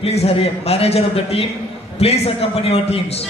Please hurry up. Manager of the team, please accompany your teams.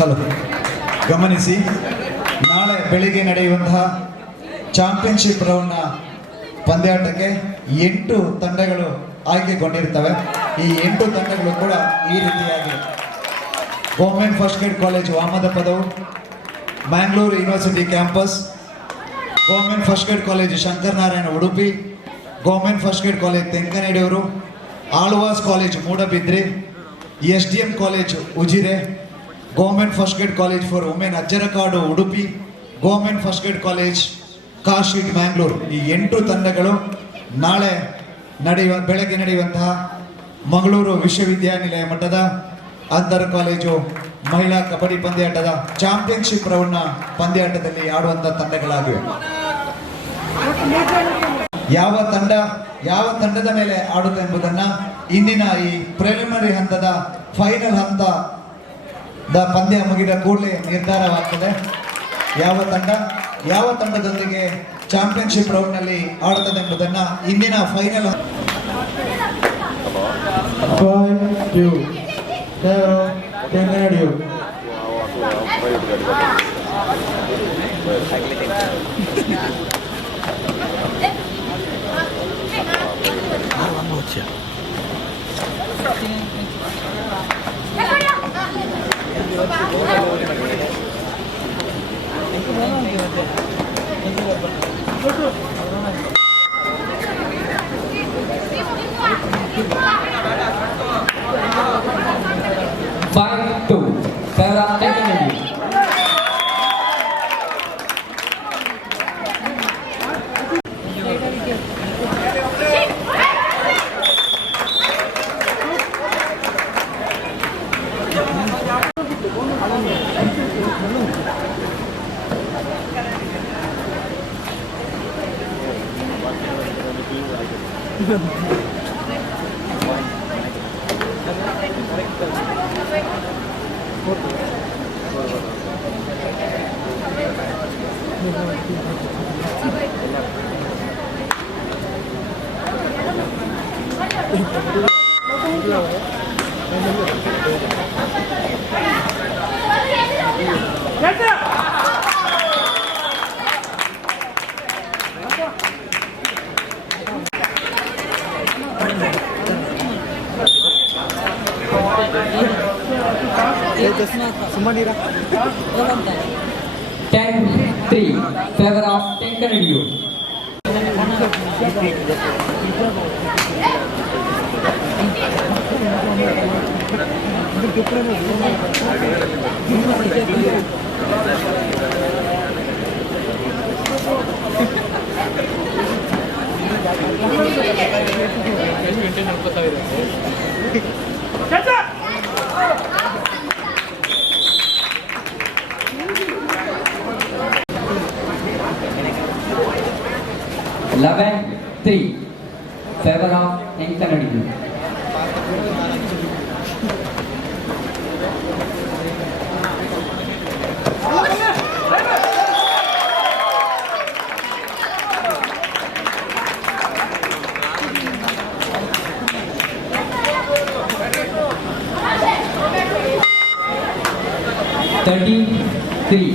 Hello, ಗಮನಿಸಿ, ನಾಳೆ ಬೆಳಿಗ್ಗೆ ನಡೆಯುವಂತಹ ಚಾಂಪಿಯನ್ಶಿಪ್ ರೌಂಡ್ನ ಪಂದ್ಯಾಟಕ್ಕೆ 8 ತಂಡಗಳು ಆಯ್ಕೆಗೊಂಡಿರ್ತವೆ. ಈ 8 ತಂಡಗಳು ಕೂಡ ಈ ರೀತಿಯಾಗಿ government first grade college Vamadapadavu, Mangaluru university campus, government first grade college Shankaranarayana Udupi, government first grade college Thenkanidiyur, Alvas college Moodabidri, SDM college Ujire, government first grade college for women Ajjarakadu Udupi, government first grade college ಕಾಶೀಟ್ ಮ್ಯಾಂಗ್ಳೂರು. ಈ 8 ತಂಡಗಳು ನಾಳೆ ಬೆಳಗ್ಗೆ ನಡೆಯುವಂತಹ ಮಂಗಳೂರು ವಿಶ್ವವಿದ್ಯಾನಿಲಯ ಮಟ್ಟದ ಅಂತರ ಕಾಲೇಜು ಮಹಿಳಾ ಕಬಡ್ಡಿ ಪಂದ್ಯಾಟದ ಚಾಂಪಿಯನ್ಶಿಪ್ ರೌಂಡ್ನ ಪಂದ್ಯಾಟದಲ್ಲಿ ಆಡುವಂತಹ ತಂಡಗಳಾಗಿವೆ. ಯಾವ ತಂಡದ ಮೇಲೆ ಆಡುತ್ತೆ ಎಂಬುದನ್ನು ಇಂದಿನ ಈ ಪ್ರಿಲಿಮಿನರಿ ಹಂತದ ಫೈನಲ್ ಹಂತದ ಪಂದ್ಯ ಮುಗಿದ ಕೂಡಲೇ ನಿರ್ಧಾರವಾಗ್ತದೆ. ಯಾವ ತಂಡದೊಂದಿಗೆ ಚಾಂಪಿಯನ್ಶಿಪ್ ರೌಂಡ್ನಲ್ಲಿ ಆಡುತ್ತದೆ ಎಂಬುದನ್ನು ಇಂದಿನ final 10-3 favor of Thenkanidiyur. Eleven 3 favor of Thenkanidiyur. Three.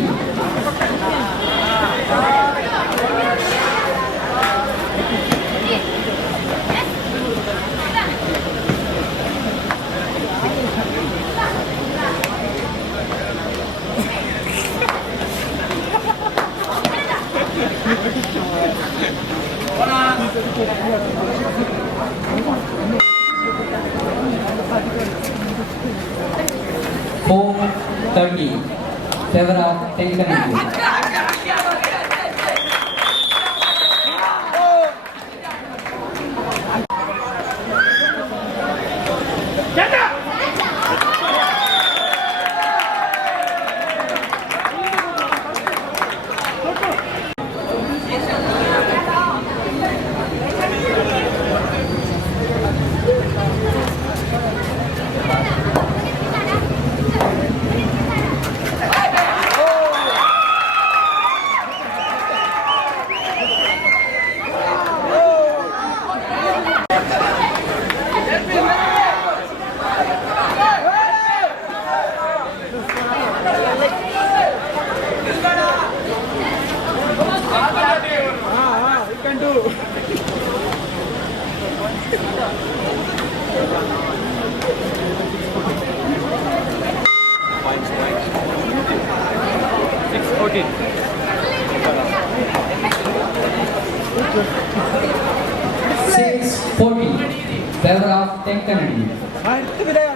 Four 30 favor of Thenkanidiyur. Favor of Thenkanidiyur.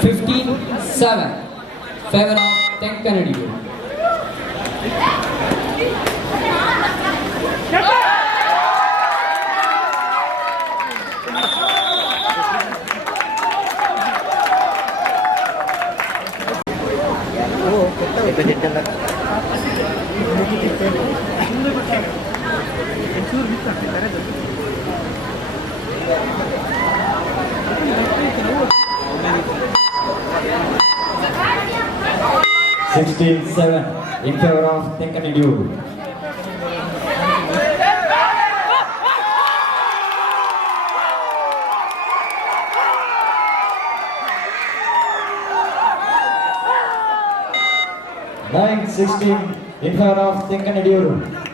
15-7 favor of Thenkanidiyur. Seven in favor of Thenkanidiyur. Nine 16 in favor of Thenkanidiyur.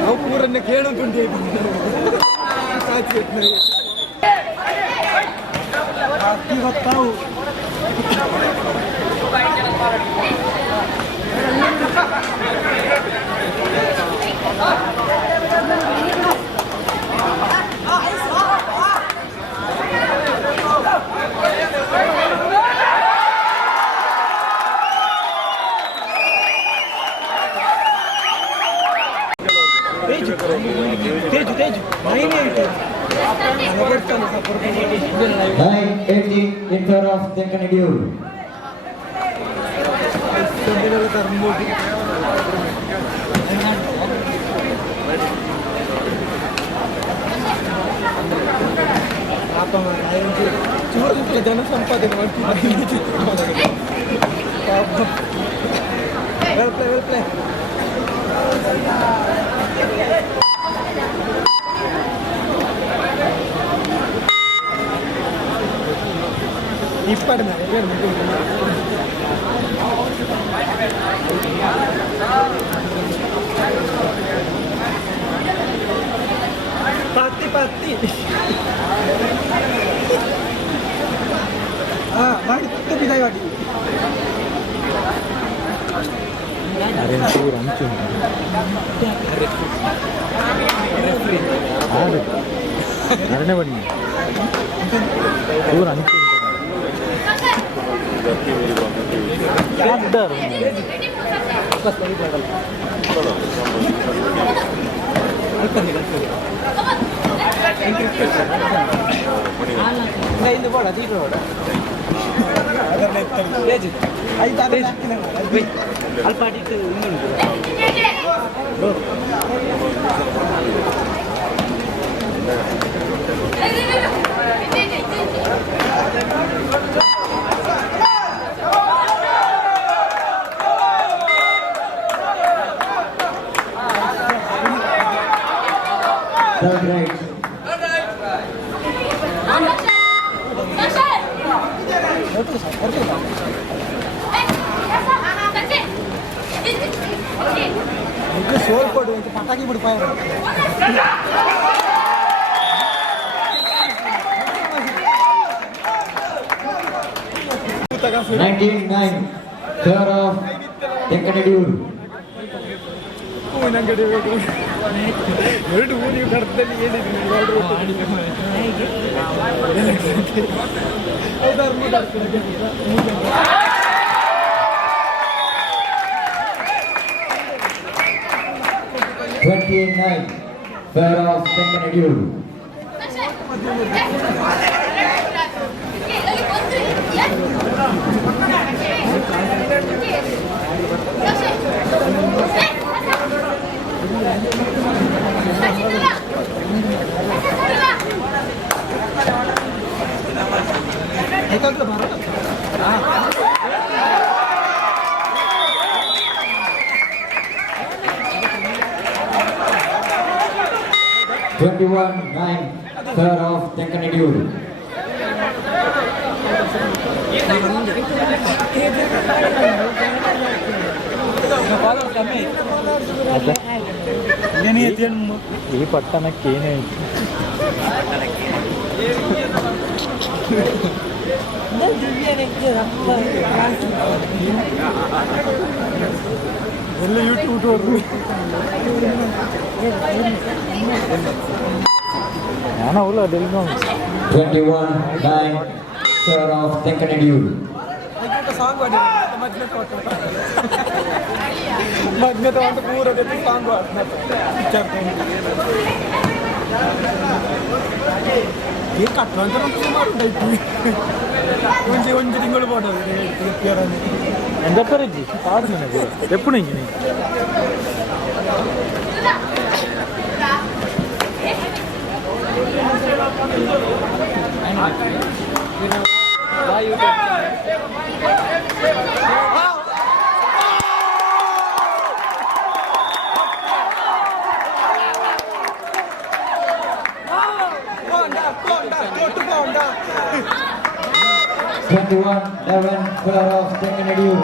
ನಾವು ಪೂರನ್ನ ಕೇಳುತ್ತುಂಟೆ ಇವತ್ತಾವು Teju. 9-18 in favor of Thenkanidiyur. ಜನಸಂಪಾದನೆ ಮಾಡ್ತೀವಿ. Well play. ಇಪ್ಪಡ್ನ ಪತ್ತಿ ಮಾಡಿ ಬಿದ್ದಾಯಿ ಮಾಡಿ ಅರಣ್ಯ ಬನ್ನಿ ದೂರ ಅಂಚು Third right. ಸೋಲ್ ಕೊಡು ಪಟಾಕಿ ಬಿಡು ಪಾಯ 19-9 favor of Thenkanidiyur. ಎರಡು ಊರಿಗೆ ಕಡದಲ್ಲಿ ಏನಿದೆ $29 favor of Thenkanidiyur. $21-9 favor of Thenkanidiyur. ಈ ಪಟ್ಟಣಕ್ಕೆ ಏನಾಯ್ತು ಎಲ್ಲ ಯೂಟ್ಯೂಬ್ ನಾನು ಅವಲ್ಲ Delhi 21-9 favor of Thenkanidiyur. Song ಆಡಿ ಮಧ್ಯ ತಗೊಂಡು ಪೂರ ಸಾಂಗ್ ಏನ್ ಕಟ್ಟು ಅಂತ ಸುಮಾರು ಒಂಜಿ ತಿಂಗಳು ಮಾಡೋದು ఎంత పరిజ్జి కాదు నాకు ఎప్పుడు ఇంక 21-11 in favor of Thenkanidiyur.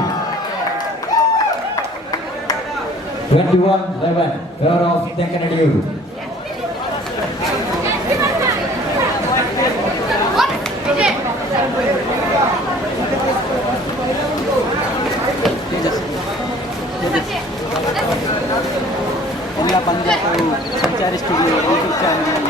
21-11 in favor of Thenkanidiyur. ಎಲ್ಲ ಪಂದ್ಯಗಳು ಸಂಚಾರಿ studio YouTube channel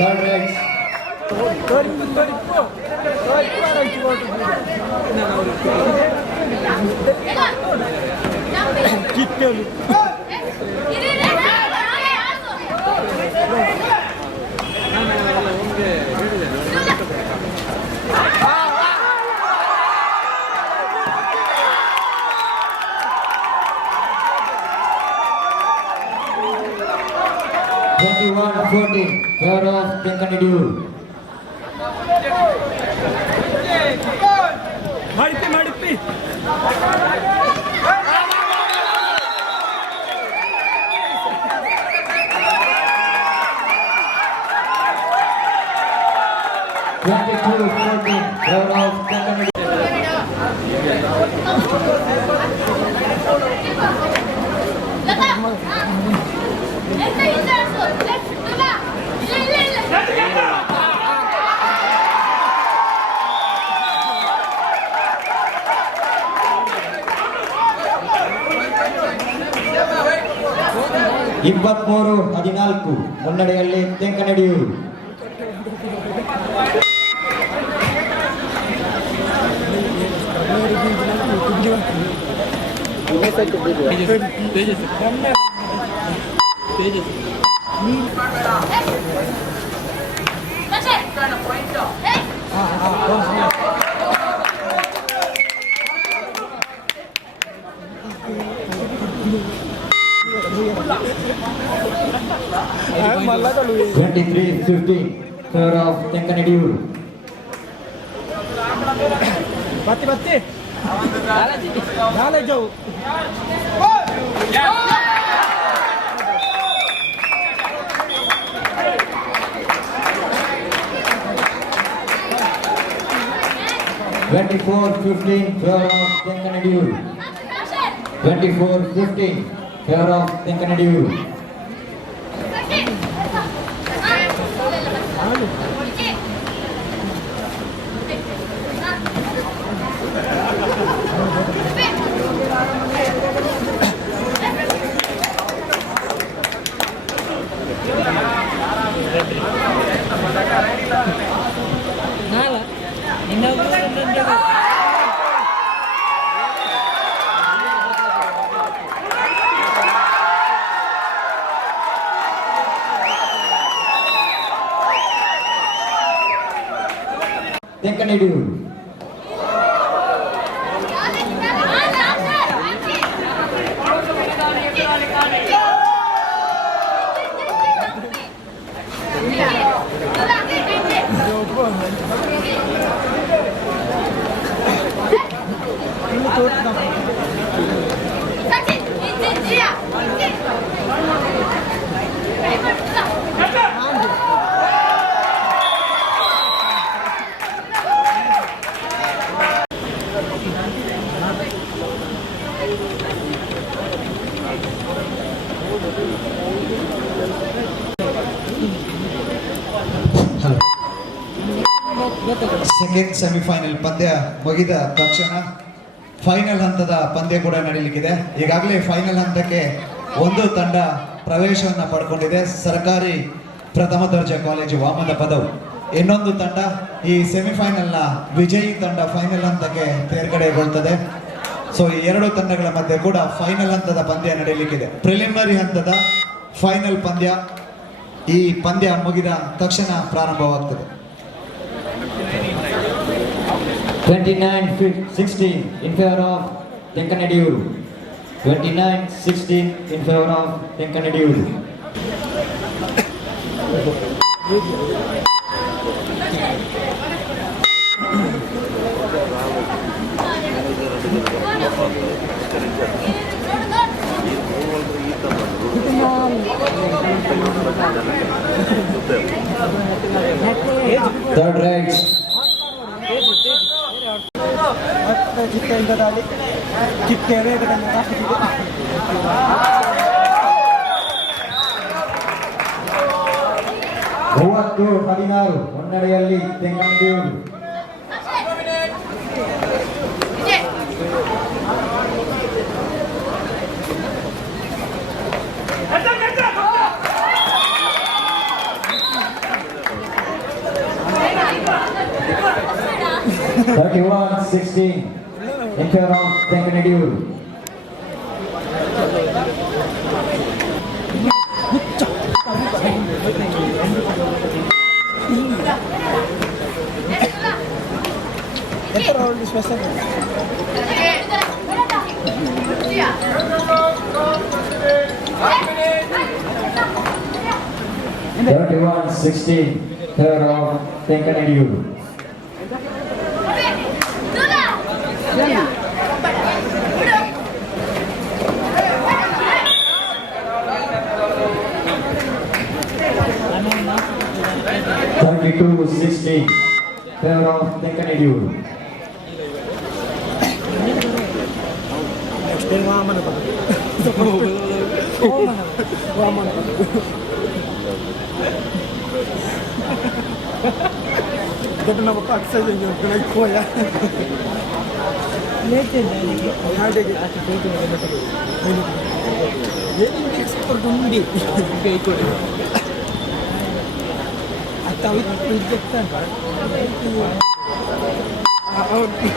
Third race. ಕಿಟ್ಟಲು Favor of Thenkanidiyur. ಮಡಿಪಿ 22-14 favor of Thenkanidiyur. ಇಪ್ಪತ್ಮೂರು 14 ಮುನ್ನಡೆಯಲ್ಲಿ ತೆಂಕನಡಿಯೂರು. ಮಲ್ಲ 23-15 favor of Thenkanidiyur. ಬತ್ತಿ ನಾಳೆ ಜಾವು 24-15 favor of Thenkanidiyur. 24-15 favor of Thenkanidiyur. Thenkanidiyur. Second semifinal ಪಂದ್ಯ ಮುಗಿದ ತಕ್ಷಣ final ಹಂತದ ಪಂದ್ಯ ಕೂಡ ನಡೆಯಲಿಕ್ಕಿದೆ. ಈಗಾಗಲೇ ಫೈನಲ್ ಹಂತಕ್ಕೆ ಒಂದು ತಂಡ ಪ್ರವೇಶವನ್ನು ಪಡ್ಕೊಂಡಿದೆ, ಸರ್ಕಾರಿ ಪ್ರಥಮ ದರ್ಜೆ ಕಾಲೇಜು ವಾಮನ ಪದವು. ಇನ್ನೊಂದು ತಂಡ ಈ ಸೆಮಿಫೈನಲ್ನ ವಿಜಯಿ ತಂಡ ಫೈನಲ್ ಹಂತಕ್ಕೆ ತೇರ್ಗಡೆಗೊಳ್ಳುತ್ತದೆ. ಸೊ ಈ ಎರಡು ತಂಡಗಳ ಮಧ್ಯೆ ಕೂಡ ಫೈನಲ್ ಹಂತದ ಪಂದ್ಯ ನಡೆಯಲಿಕ್ಕಿದೆ. ಪ್ರಿಲಿಮಿನರಿ ಹಂತದ ಫೈನಲ್ ಪಂದ್ಯ ಈ ಪಂದ್ಯ ಮುಗಿದ ತಕ್ಷಣ ಪ್ರಾರಂಭವಾಗ್ತದೆ. 29-16 in favor of Thenkanidiyur. 29-16 in favor of Thenkanidiyur. Third right. ಮೂವತ್ತು 16 ಮುನ್ನಡೆಯಲ್ಲಿ ತೆಂಕನಡಿಯೂರು. Thirty-one 16 in favor of Thenkanidiyur. Special. 31-16 favor of Thenkanidiyur. Thirty-two 16 favor of Thenkanidiyur. Kita nak buat aksa je, kena ikut ya. Legend ni. Ada je. Jadi ni ekspor dundi. Kita ikut. Atau itu injection. Kabaddi.